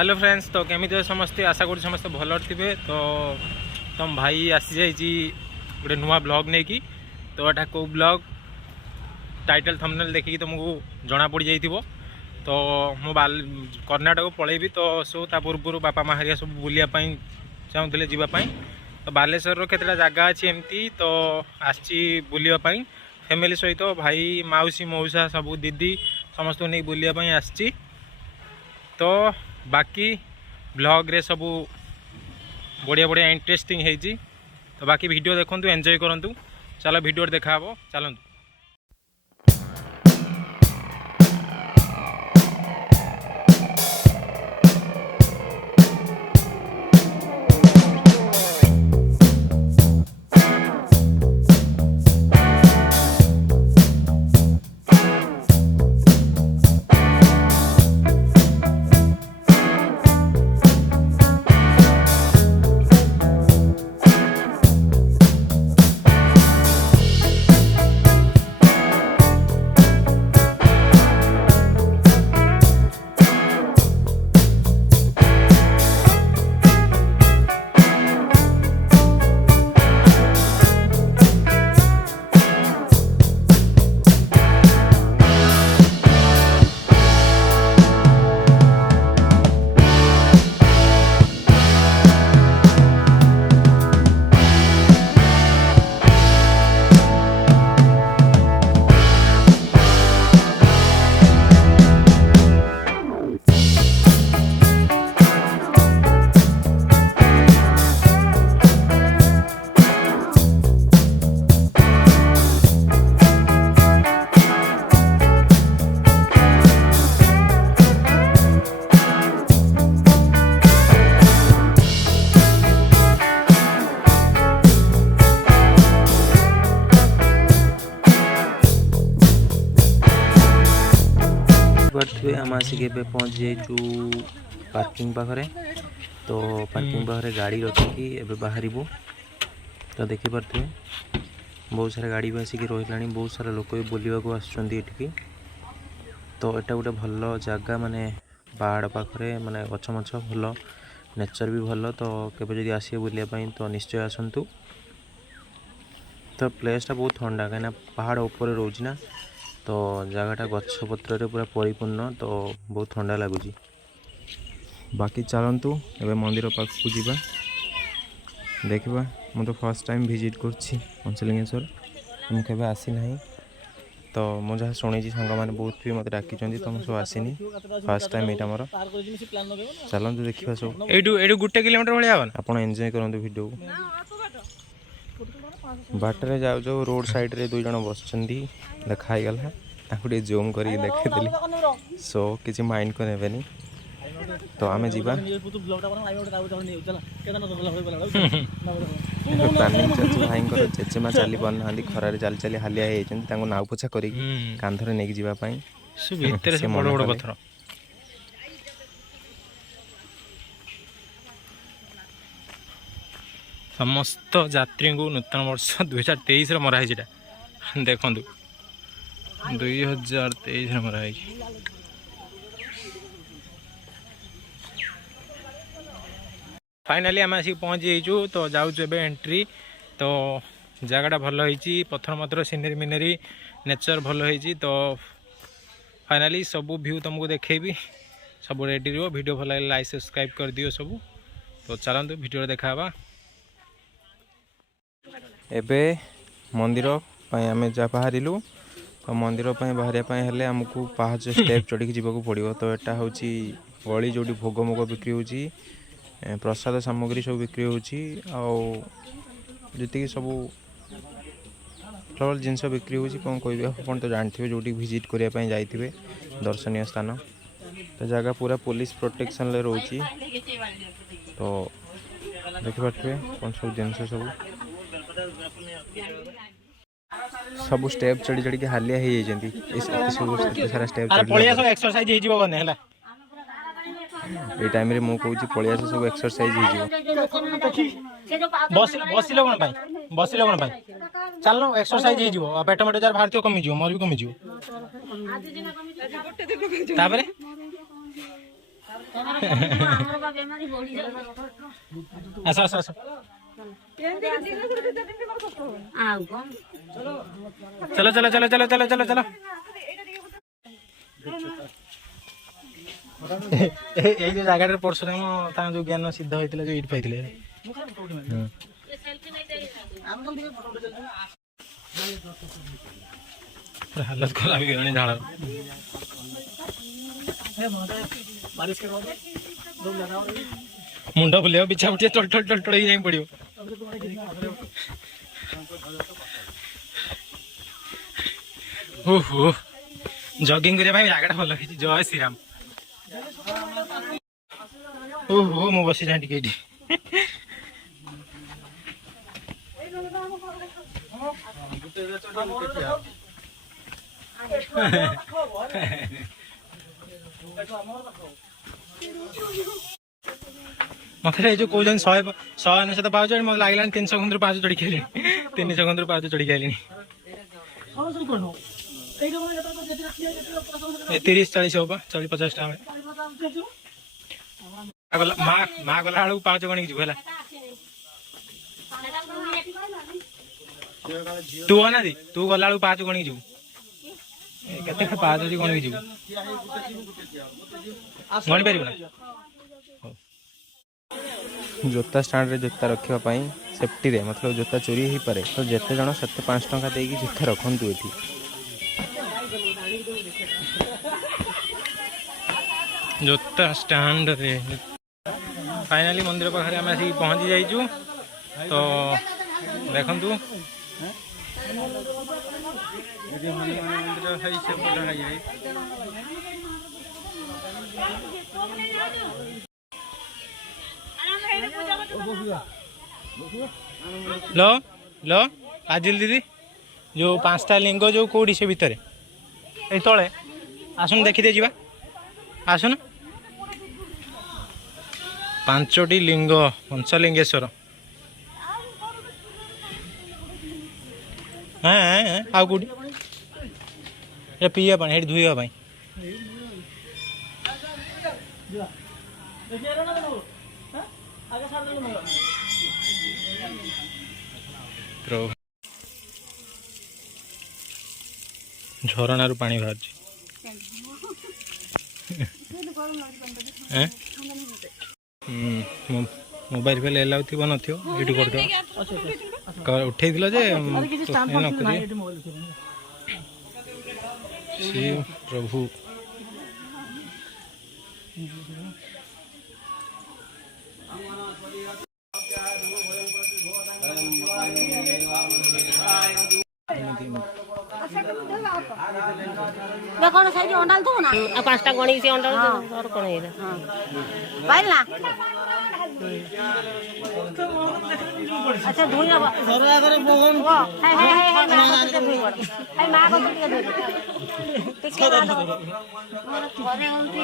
Hello friends, तो केमी समस्ते आशा करूँ समस्त भल थे। तो तुम भाई आसी जा गोटे नुआ ब्लॉग नहीं कि तो एटा कौ ब्लॉग टाइटल थंबनेल देखिए तुमको जना पड़ जाइए। तो मु कर्णाटक पलैबी तो सो ता पूर्व बापा माँ हरिया सब बुलायापी चाहूले जावाई। तो बालेश्वर केतटा जगह अच्छी एमती तो आसी बुलायापी फैमिली सहित भाई मौसी मौसा सब दीदी समस्त नहीं बुलायापी आसी। तो बाकी ब्लॉग रे सब बढ़िया बढ़िया इंटरेस्टिंग है। तो बाकी वीडियो देखु एंजॉय करूँ। चलो वीडियो देखा चलतु। थे आम आसिक पहुँच जाइचु पार्किंग पाखे। तो पार्किंग पाखे गाड़ी रखिकी एबे बाहरबू। तो देखिपे बहुत सारा गाड़ी भी आसिक रही, बहुत सारा लोक भी बुलवाक आसुँच। तो यहाँ गोटे भल जगह माने पहाड़ पाखे माने गछ मछ भल नेचर भी भल। तो केबे जदि आसिए बुलायापी तो निश्चय आसतु। तो प्लेसटा बहुत ठंडा कहीं पहाड़ ऊपर रोच ना। तो जगहटा गछपत्र पूरा परिपूर्ण तो बहुत ठंडा लगुच। बाकी चलतु एवं मंदिर पाखक जावा देखा। मुझे फर्स्ट टाइम विजिट करुँची पंचलिंगेश्वर, मुझे आसी ना। तो मुझे जहाँ शुणी सांग मैंने बहुत भी मत डाकी तो मुझे आसनी फर्स्ट टाइम यहाँ मोर। चलतु देखा सब एटू गोटे किलोमीटर भाया आप एंजॉय करूँ वीडियो। बाटर जाऊ जाऊ रोड साइड रे दुई जन बस देखाई गला टे जूम कर देखी सो किसी माइंड को नेबेनी। तो आम जीवा प्लानिंग चलती भाई चेचेमा चली पाना खरार चली चली हालिया होती नाव पोछा कर कांधरे नहीं जावाई पथर। समस्त यात्री को नूतन वर्ष 2023 मराई देखु 2023 मराई। फाइनाली आम आसिक पहुँच जाइचु। तो जाऊँ एंट्री। तो जगहटा भल होती पथर मथर सीनेरी मिनेरी नेचर भल होती। तो फाइनाली सब व्यू तुमको देखेबी सब रेडी रहो। वीडियो भल लगे लाइक सब्सक्राइब कर दियो सब। तो चलतु वीडियो देखा। एबे मंदिर आम जा बाहरलु। तो मंदिर बाहर आमको पाँच स्टेप चढ़ी जावाक पड़ो। तो यहाँ हूँ गली जो भोग मोग बिक्री होची, प्रसाद सामग्री सब बिक्री होची, जी सब भल जिनस बिक्री होची। कौन कह आप तो जानते जो विजिट करने जाइए दर्शनीय स्थान। तो जगह पूरा पुलिस प्रोटेक्शन ले रोची। तो देखिपे कौन सब जिनस सब स्टेप चढ़ी चढ़ी हालिया हो सारा स्टेप एक्सरसाइज ये टाइम रे मु कहूँ पलिया सब एक्सरसाइज बसिल कौन चल एक्सरसाइज हो पेट मेट जार बाहर कमी मोर भी कमी ଆସ ଆସ ଆସ चलो चलो चलो चलो चलो चलो चलो এই যে জায়গাটার পরশুরাম তাଙ୍କ ଯୋଉ ଜ୍ଞାନ ସିଦ୍ଧ ହେଇଥିଲା ଯୋଉ ଏଇଠି ପାଇଥିଲେ ହାଲତ ଖରାପ ହେଇଗଲାଣି ଝାଳ ମୁଣ୍ଡ ବୁଲେଇବ ବିଛା ଉଠିଆ ଟଳ ଟଳ ଟଳ ଟଳ ହେଇ ଯାଇ ପଡିବ ଓହୋ ଜଗିଂ କରିବା ପାଇଁ ଜାଗାଟା ଭଲ ହେଇଛି ଜୟ ଶ୍ରୀରାମ ଓହୋ ମୁଁ ବସି ଯାଏ ଟିକେ ଏଇଠି ମତେ ଏଇ ଯୋଉ କହୁଛନ୍ତି 100 ପାଉଛ ମତେ ଲାଗିଲାଣି 300 ଖଣ୍ଡରୁ 5 ଚଢିକି ଆଇଲିଣି 300 ଖଣ୍ଡରୁ 5 ଚଢିକି ଆଇଲିଣି 30-40 ହବ 40-50 ଟଙ୍କା ମା ଗଲା ବେଳକୁ 5 ଗଣିକି ଯିବୁ ହେଲା ତୁ ଅନାଦି ତୁ ଗଲା ବେଳକୁ 5 ଗଣିକି ଯିବୁ କେତେ 5 ଅଛି ଗଣିକି ଯିବୁ ଗଣି ପାରିବୁ ନା ଜୋତା ଷ୍ଟାଣ୍ଡରେ ଜୋତା ରଖିବା ପାଇଁ ସେଫ୍ଟିରେ मतलब ଜୋତା ଚୋରି ହେଇପାରେ ତ ଯେତେ ଜଣ ସେତେ 5 ଟଙ୍କା ଦେଇକି ଜୋତା ରଖନ୍ତୁ ଏଠି ଜୋତା ଷ୍ଟାଣ୍ଡରେ फाइनाली मंदिर पाखे आम आसिक पहुँची जाइचु तो देखु लो लो काजिल दीदी जो 5टा लिंग जो कौटी से भितर ये तले आसन देखी जा आसन 5टी लिंग पंचलिंगेश्वर हाँ आउ कौटी पीवा पानी धोइबा पाई झरणार पानी बाहर मोबाइल पे एलाउ थी न थी उठे जे प्रभु कौन सही अंडाल तो ना 5टा गणी से अंडाल और कोन है पाइल ना अच्छा धुई ना सरा करे बगन हाय हाय हाय हाय मां को धुई हाय मां को ठीक है घरे होंती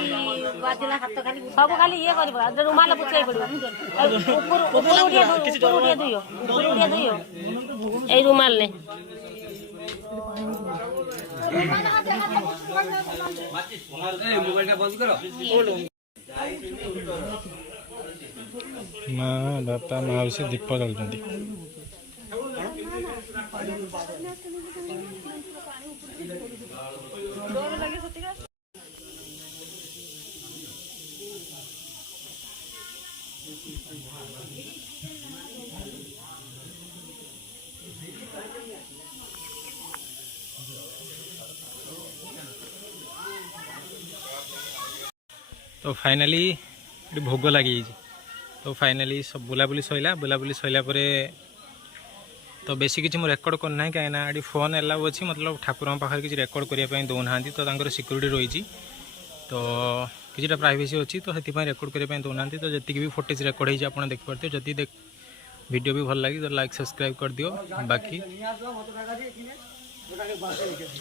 बाजिला हाथ खाली सब खाली ये करबा रुमाल पुछाई पड़बा ऊपर उठिया दुइयो ए रुमाल ने माँ बापा माउसी दीप जलुंट तो फाइनाली भोग लगी तो फाइनाली सब बुलाबुली सैला पर तो बेसी किसी मुझे रेकर्ड करना कहीं ये फोन एलाउ अच्छी मतलब ठाकुर पाखे किसी रेकर्ड करने दौना तो सिक्योरिटी रही तो किसी प्राइवेसी अच्छी तो से रेकर्ड करने दौना तो जी भी फुटेज रेकर्ड हो देखिपे जदि वीडियो भी भल लगी तो लाइक सब्सक्राइब कर दियो बाकी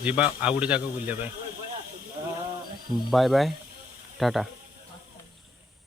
जी आ गोटे जगह बुलाया बाय बाय टाटा।